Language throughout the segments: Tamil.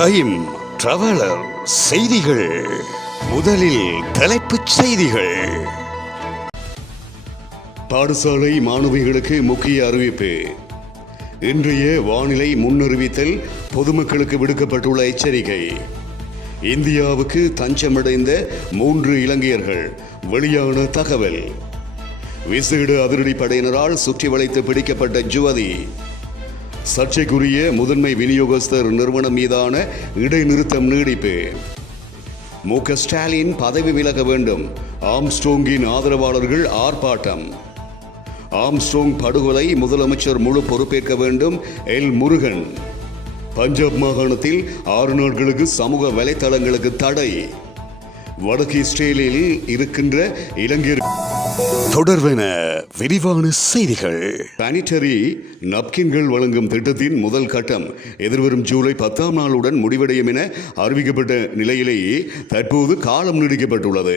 டைம் டிராவலர் செய்திகள். முதலில் தலைப்புச் செய்திகள். பாடசாலை மாணவிகளுக்கு முக்கிய அறிவிப்பு. இன்றைய வானிலை முன்னறிவித்தல் பொதுமக்களுக்கு விடுக்கப்பட்டுள்ள எச்சரிக்கை. இந்தியாவுக்கு தஞ்சமடைந்த 3 இலங்கையர்கள் வெளியான தகவல். விசேட அதிரடி படையினரால் சுற்றி வளைத்து பிடிக்கப்பட்ட யுவதி. சர்ச்சைக்குரிய முதன்மை விநியோகஸ்தர் நிறுவனம் மீதான இடைநிறுத்தம் நீடிப்பு. மு.க. ஸ்டாலின் பதவி விலக வேண்டும், ஆம்ஸ்ட்ரோங்கின் ஆதரவாளர்கள் ஆர்ப்பாட்டம். ஆம்ஸ்ட்ரோங் படுகொலை முதலமைச்சர் முழு பொறுப்பேற்க வேண்டும், எல். முருகன். பஞ்சாப் மாகாணத்தில் 6 நாட்களுக்கு சமூக வலைத்தளங்களுக்கு தடை. வடக்கு இஸ்ரேலில் இருக்கின்ற இலங்கையர். தொடர்வென விரிவான செய்திகள். சானிட்டரி நப்கின்கள் வழங்கும் திட்டத்தின் முதல் கட்டம் எதிர்வரும் ஜூலை 10ஆம் நாளுடன் முடிவடையும் என அறிவிக்கப்பட்ட நிலையிலேயே தற்போது காலம் நீடிக்கப்பட்டுள்ளது.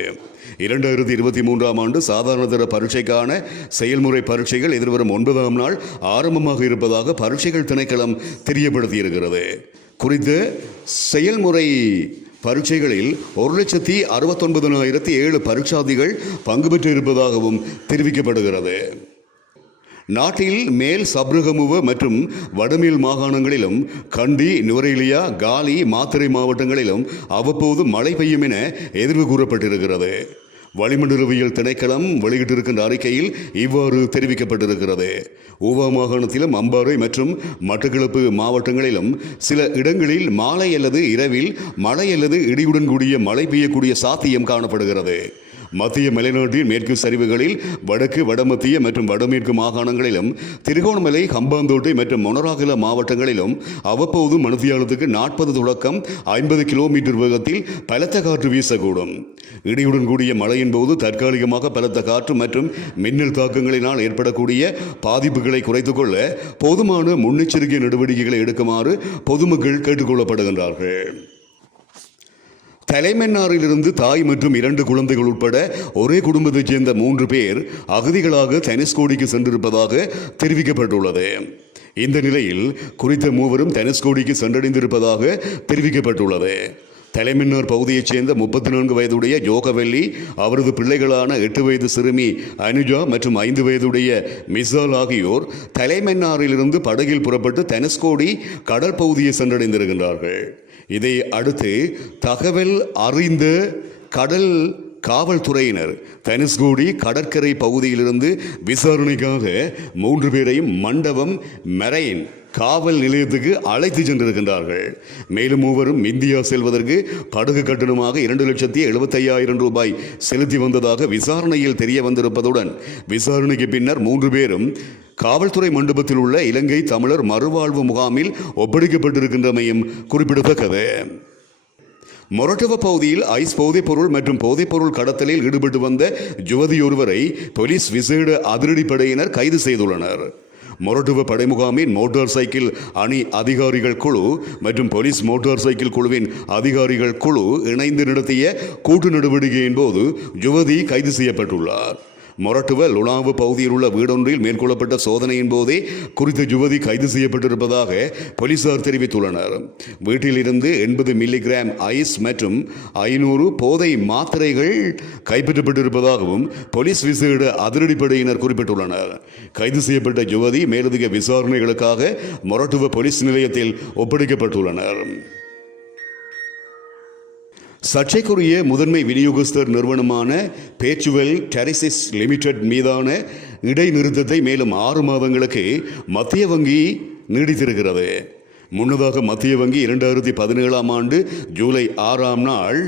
2023ஆம் ஆண்டு சாதாரண தர பரீட்சைக்கான செயல்முறை பரீட்சைகள் எதிர்வரும் 9ஆம் நாள் ஆரம்பமாக இருப்பதாக பரீட்சைகள் திணைக்களம் தெரியப்படுத்தியிருக்கிறது. குறித்த செயல்முறை பரீட்சைகளில் 1,69,007 பரீட்சார்த்திகள் பங்கு பெற்று இருப்பதாகவும் தெரிவிக்கப்படுகிறது. நாட்டில் மேல் சப்ரகமுவ மற்றும் வடமேல் மாகாணங்களிலும் கண்டி, நுவரெலியா, காலி, மாத்தறை மாவட்டங்களிலும் அவ்வப்போது மழை பெய்யும் என எதிர்வு கூறப்பட்டிருக்கிறது. வளிமண்டலவியல் திணைக்களம் வெளியிட்டிருக்கின்ற அறிக்கையில் இவ்வாறு தெரிவிக்கப்பட்டிருக்கிறது. ஊவா மாகாணத்திலும் அம்பாறை மற்றும் மட்டக்களப்பு மாவட்டங்களிலும் சில இடங்களில் மாலை அல்லது இரவில் மழை அல்லது இடியுடன் கூடிய மழை பெய்யக்கூடிய சாத்தியம் காணப்படுகிறது. மத்திய மலைநாட்டின் மேற்கு சரிவுகளில் வடக்கு, வடமத்திய மற்றும் வடமேற்கு மாகாணங்களிலும் திருகோணமலை, ஹம்பாந்தோட்டை மற்றும் மொனராகல மாவட்டங்களிலும் அவ்வப்போது மணித்தியாலத்துக்கு 40 தொடக்கம் 50 கிலோமீட்டர் வேகத்தில் பலத்த காற்று வீசக்கூடும். இடியுடன் கூடிய மழையின் போது தற்காலிகமாக பலத்த காற்று மற்றும் மின்னல் தாக்கங்களினால் ஏற்படக்கூடிய பாதிப்புகளை குறைத்துக் கொள்ள போதுமான முன்னெச்சரிக்கை நடவடிக்கைகளை எடுக்குமாறு பொதுமக்கள் கேட்டுக்கொள்ளப்படுகின்றார்கள். தலைமன்னாரிலிருந்து தாய் மற்றும் 2 குழந்தைகள் உட்பட ஒரே குடும்பத்தைச் சேர்ந்த 3 பேர் அகதிகளாக தனுஷ்கோடிக்கு சென்றிருப்பதாக தெரிவிக்கப்பட்டுள்ளது. இந்த நிலையில் குறித்த மூவரும் தனுஷ்கோடிக்கு சென்றடைந்திருப்பதாக தெரிவிக்கப்பட்டுள்ளது. தலைமன்னார் பகுதியைச் சேர்ந்த 34 வயதுடைய யோகவல்லி, அவரது பிள்ளைகளான 8 வயது சிறுமி அனுஜா மற்றும் 5 வயதுடைய மிசால் ஆகியோர் தலைமன்னாரிலிருந்து படகில் புறப்பட்டு தனுஷ்கோடி கடல் பகுதியை சென்றடைந்திருக்கின்றார்கள். இதை அடுத்து தகவல் அறிந்த கடல் காவல்துறையினர் தனுஷ்கோடி கடற்கரை பகுதியிலிருந்து விசாரணைக்காக 3 பேரையும் மண்டபம் மெரைன் காவல் நிலையத்துக்கு அழைத்து சென்றிருக்கின்றார்கள். மேலும் மூவரும் இந்தியா செல்வதற்கு படகு கட்டணமாக 2,75,000 ரூபாய் செலுத்தி வந்ததாக விசாரணையில் தெரிய வந்திருப்பதுடன் விசாரணைக்கு பின்னர் 3 பேரும் காவல்துறை மண்டபத்தில் உள்ள இலங்கை தமிழர் மறுவாழ்வு முகாமில் ஒப்படைக்கப்பட்டிருக்கின்றமையும் குறிப்பிடத்தக்கது. மொரட்டுவ பகுதியில் ஐஸ் போதைப்பொருள் மற்றும் போதைப்பொருள் கடத்தலில் ஈடுபட்டு வந்த யுவதியொருவரை போலீஸ் விசேட அதிரடிப்படையினர் கைது செய்துள்ளனர். மொரட்டுவ படைமுகாமின் மோட்டார் சைக்கிள் அணி அதிகாரிகள் குழு மற்றும் போலீஸ் மோட்டார் சைக்கிள் குழுவின் அதிகாரிகள் குழு இணைந்து நடத்திய கூட்டு நடவடிக்கையின் போது யுவதி கைது செய்யப்பட்டுள்ளார். மொரட்டுவ லுணாவு பகுதியில் உள்ள வீடொன்றில் மேற்கொள்ளப்பட்ட சோதனையின் போதே குறித்த யுவதி கைது செய்யப்பட்டிருப்பதாக போலீசார் தெரிவித்துள்ளனர். வீட்டில் இருந்து 80 மில்லிகிராம் ஐஸ் மற்றும் 500 போதை மாத்திரைகள் கைப்பற்றப்பட்டிருப்பதாகவும் போலீஸ் விசேட அதிரடிப்படையினர் குறிப்பிட்டுள்ளனர். கைது செய்யப்பட்ட யுவதி மேலதிக விசாரணைகளுக்காக மொரட்டுவ போலீஸ் நிலையத்தில் ஒப்படைக்கப்பட்டுள்ளனர். சர்ச்சைக்குரிய முதன்மை விநியோகஸ்தர் நிறுவனமான பேச்சுவெல் டெரிசிஸ் லிமிடெட் மீதான இடைநிறுத்தத்தை மேலும் 6 மாதங்களுக்கு மத்திய வங்கி நீடித்திருக்கிறது. முன்னதாக மத்திய வங்கி 2017ஆம் ஆண்டு ஜூலை 6ஆம் நாள்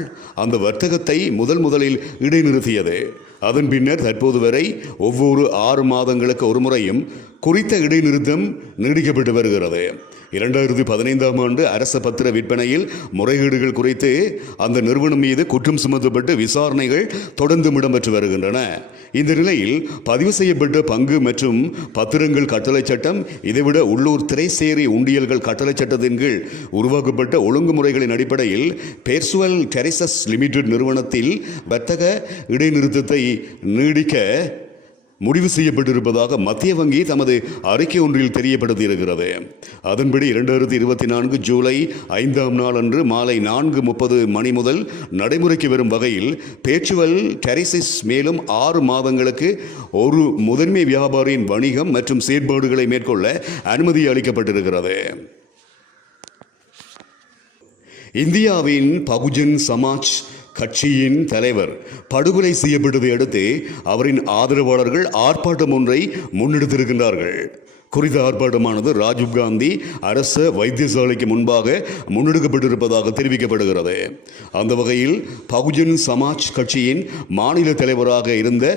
அந்த வர்த்தகத்தை முதலில் இடைநிறுத்தியது. அதன் பின்னர் தற்போது வரை ஒவ்வொரு 6 மாதங்களுக்கு ஒரு முறையும் குறித்த இடைநிறுத்தம் நீடிக்கப்பட்டு வருகிறது. 2015ஆம் ஆண்டு அரச பத்திர விற்பனையில் முறைகேடுகள் குறித்து அந்த நிறுவனம் மீது குற்றம் சுமத்தப்பட்டு விசாரணைகள் தொடர்ந்து இடம்பெற்று வருகின்றன. இந்த நிலையில் பதிவு செய்யப்பட்ட பங்கு மற்றும் பத்திரங்கள் கட்டளை சட்டம், இதைவிட உள்ளூர் திரைசேரி உண்டியல்கள் கட்டளை சட்டத்தின் கீழ் உருவாக்கப்பட்ட ஒழுங்குமுறைகளின் அடிப்படையில் பேர்சுவல் டெரிசஸ் லிமிடெட் நிறுவனத்தில் வர்த்தக இடைநிறுத்தத்தை நீடிக்க முடிவு செய்யப்பட்டிருப்பதாக மத்திய வங்கி தமது அறிக்கை ஒன்றில் தெரியப்படுத்தியிருக்கிறது. அதன்படி 2024 ஜூலை 5ஆம் நாள் அன்று மாலை 4:30 மணி முதல் நடைமுறைக்கு வரும் வகையில் பேச்சுவல் டெரிசிஸ் மேலும் 6 மாதங்களுக்கு ஒரு முதன்மை வியாபாரியின் வணிகம் மற்றும் செயற்பாடுகளை மேற்கொள்ள அனுமதி அளிக்கப்பட்டிருக்கிறது. இந்தியாவின் பகுஜன் சமாஜ் கட்சியின் தலைவர் படுகொலை செய்யப்பட்டதை அடுத்து அவரின் ஆதரவாளர்கள் ஆர்ப்பாட்டம் ஒன்றை முன்னெடுத்திருக்கின்றார்கள். குறித்த ஆர்ப்பாட்டமானது ராஜீவ்காந்தி அரசு வைத்தியசாலைக்கு முன்பாக முன்னெடுக்கப்பட்டிருப்பதாக தெரிவிக்கப்படுகிறது. அந்த வகையில் பகுஜன் சமாஜ் கட்சியின் மாநில தலைவராக இருந்த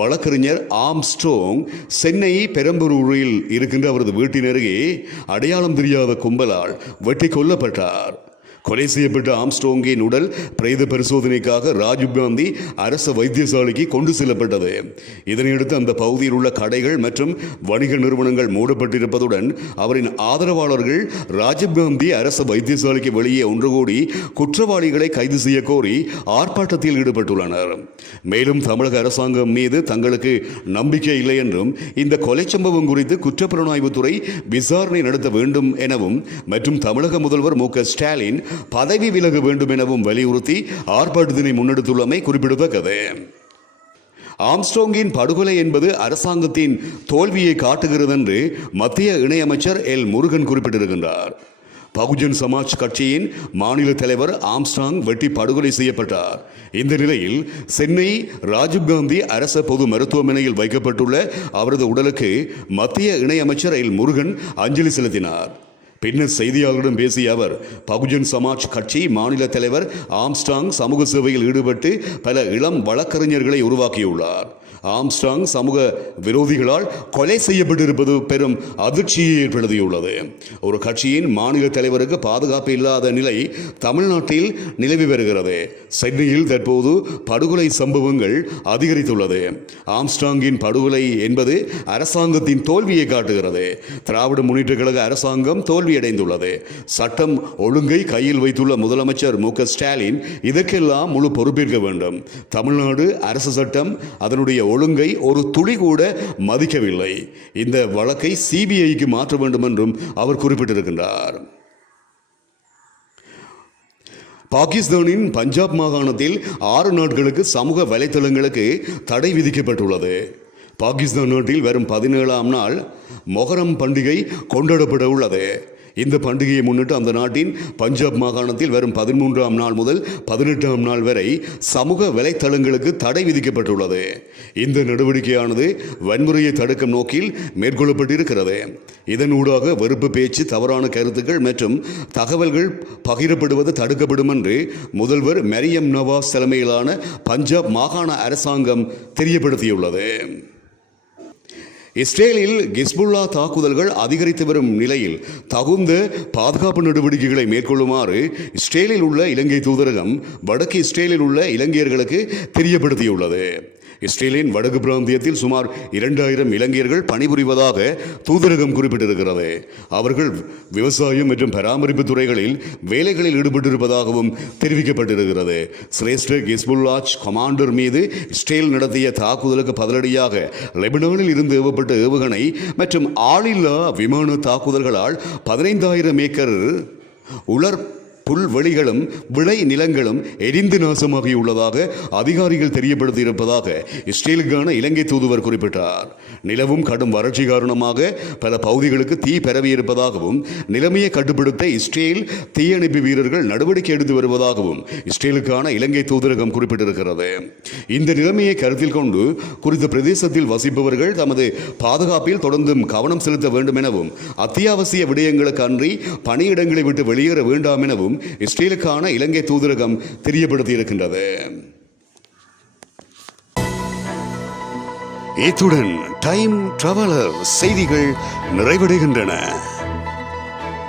வழக்கறிஞர் ஆம்ஸ்ட்ராங் சென்னை பெரம்பலூரில் இருக்கின்ற அவரது வீட்டின் அருகே அடையாளம் தெரியாத கும்பலால் வெட்டி கொல்லப்பட்டார். கொலை செய்யப்பட்ட ஆம்ஸ்ட்ராங்கின் உடல் பிரேத பரிசோதனைக்காக ராஜீவ்காந்தி அரசு வைத்தியசாலைக்கு கொண்டு செல்லப்பட்டது. இதனையடுத்து அந்த பகுதியில் உள்ள கடைகள் மற்றும் வணிக நிறுவனங்கள் மூடப்பட்டிருப்பதுடன் அவரின் ஆதரவாளர்கள் ராஜீவ்காந்தி அரசு வைத்தியசாலைக்கு வெளியே ஒன்று கூடி குற்றவாளிகளை கைது செய்ய கோரி ஆர்ப்பாட்டத்தில் ஈடுபட்டுள்ளனர். மேலும் தமிழக அரசாங்கம் மீது தங்களுக்கு நம்பிக்கை இல்லை என்றும் இந்த கொலை சம்பவம் குறித்து குற்றப்புலனாய்வுத்துறை விசாரணை நடத்த வேண்டும் எனவும் மற்றும் தமிழக முதல்வர் மு.க. ஸ்டாலின் பதவி விலக வேண்டும் எனவும் வலியுறுத்தி ஆர்ப்பாட்டத்தினை முன்னெடுத்துள்ளமை குறிப்பிடத்தக்கது. ஆம்ஸ்ட்ராங்கின் படுகொலை என்பது அரசாங்கத்தின் தோல்வியை காட்டுகிறது என்று மத்திய இணையமைச்சர் எல். முருகன் குறிப்பிட்டிருக்கின்றார். பகுஜன் சமாஜ் கட்சியின் மாநில தலைவர் ஆம்ஸ்ட்ராங் வெட்டி படுகொலை செய்யப்பட்டார். இந்த நிலையில் சென்னை ராஜீவ்காந்தி அரசு பொது மருத்துவமனையில் வைக்கப்பட்டுள்ள அவரது உடலுக்கு மத்திய இணையமைச்சர் எல். முருகன் அஞ்சலி செலுத்தினார். பின்னர் செய்தியாளர்களிடம் பேசிய அவர் பகுஜன் சமாஜ் கட்சி மாநில தலைவர் ஆம்ஸ்ட்ராங் சமூக சேவையில் ஈடுபட்டு பல இளம் வழக்கறிஞர்களை உருவாக்கியுள்ளார். ஆம்ஸ்ட்ராங் சமூக விரோதிகளால் கொலை செய்யப்பட்டிருப்பது பெரும் அதிர்ச்சியை ஏற்படுத்தியுள்ளது. ஒரு கட்சியின் மாநில தலைவருக்கு பாதுகாப்பு இல்லாத நிலை தமிழ்நாட்டில் நிலவி வருகிறது. சென்னையில் தற்போது படுகொலை சம்பவங்கள் அதிகரித்துள்ளது. ஆம்ஸ்ட்ராங்கின் படுகொலை என்பது அரசாங்கத்தின் தோல்வியை காட்டுகிறது. திராவிட முன்னேற்ற கழக அரசாங்கம் தோல்வியடைந்துள்ளது. சட்டம் ஒழுங்கை கையில் வைத்துள்ள முதலமைச்சர் மு.க. ஸ்டாலின் இதற்கெல்லாம் முழு பொறுப்பேற்க வேண்டும். தமிழ்நாடு அரசு சட்டம் அதனுடைய ஒழுங்கை ஒரு துளி கூட மதிக்கவில்லை. இந்த வழக்கை சிபிஐக்கு மாற்ற வேண்டும் என்றும் அவர் குறிப்பிட்டிருக்கின்றார். பாகிஸ்தானின் பஞ்சாப் மாகாணத்தில் 6 நாட்களுக்கு சமூக வலைத்தளங்களுக்கு தடை விதிக்கப்பட்டுள்ளது. பாகிஸ்தான் நாட்டில் வரும் 17ஆம் நாள் மொஹரம் பண்டிகை கொண்டாடப்பட உள்ளது. இந்த பண்டிகையை முன்னிட்டு அந்த நாட்டின் பஞ்சாப் மாகாணத்தில் வரும் 13ஆம் நாள் முதல் 18ஆம் நாள் வரை சமூக வலைத்தளங்களுக்கு தடை விதிக்கப்பட்டுள்ளது. இந்த நடவடிக்கையானது வன்முறையை தடுக்கும் நோக்கில் மேற்கொள்ளப்பட்டிருக்கிறது. இதனூடாக வெறுப்பு பேச்சு, தவறான கருத்துக்கள் மற்றும் தகவல்கள் பகிரப்படுவது தடுக்கப்படும் என்று முதல்வர் மரியம் நவாஸ் தலைமையிலான பஞ்சாப் மாகாண அரசாங்கம் தெரியப்படுத்தியுள்ளது. இஸ்ரேலில் ஹிஸ்புல்லா தாக்குதல்கள் அதிகரித்து வரும் நிலையில் தகுந்த பாதுகாப்பு நடவடிக்கைகளை மேற்கொள்ளுமாறு இஸ்ரேலில் உள்ள இலங்கை தூதரகம் வடக்கு இஸ்ரேலில் உள்ள இலங்கையர்களுக்கு தெரியப்படுத்தியுள்ளது. இஸ்ரேலின் வடக்கு பிராந்தியத்தில் சுமார் 2000 இலங்கையர்கள் பணிபுரிவதாக தூதரகம் குறிப்பிட்டிருக்கிறது. அவர்கள் விவசாயம் மற்றும் பராமரிப்பு துறைகளில் வேலைகளில் ஈடுபட்டிருப்பதாகவும் தெரிவிக்கப்பட்டிருக்கிறது. சிரேஷ்ட ஹிஸ்புல்லா கமாண்டர் மீது இஸ்ரேல் நடத்திய தாக்குதலுக்கு பதிலடியாக லெபனானில் இருந்து ஏவப்பட்ட ஏவுகணை மற்றும் ஆளில்லா விமான தாக்குதல்களால் 15,000 ஏக்கர் உலர் புல்வெளிகளும் விளை நிலங்களும் எரிந்து நாசமாகியுள்ளதாக அதிகாரிகள் தெரியப்படுத்தியிருப்பதாக இஸ்ரேலுக்கான இலங்கை தூதுவர் குறிப்பிட்டார். நிலவும் கடும் வறட்சி காரணமாக பல பகுதிகளுக்கு தீ பரவியிருப்பதாகவும் நிலைமையை கட்டுப்படுத்த இஸ்ரேல் தீயணைப்பு வீரர்கள் நடவடிக்கை எடுத்து வருவதாகவும் இஸ்ரேலுக்கான இலங்கை தூதரகம் குறிப்பிட்டிருக்கிறது. இந்த நிலைமையை கருத்தில் கொண்டு குறித்த பிரதேசத்தில் வசிப்பவர்கள் தமது பாதுகாப்பில் தொடர்ந்தும் கவனம் செலுத்த வேண்டும் எனவும் அத்தியாவசிய விடயங்களுக்கு அன்றி பணியிடங்களை விட்டு வெளியேற வேண்டாம் எனவும் இஸ்ரேலுக்கான இலங்கை தூதரகம் தெரியப்படுத்தியிருக்கின்றது. இத்துடன் டைம் டிராவலர் செய்திகள் நிறைவடைகின்றன.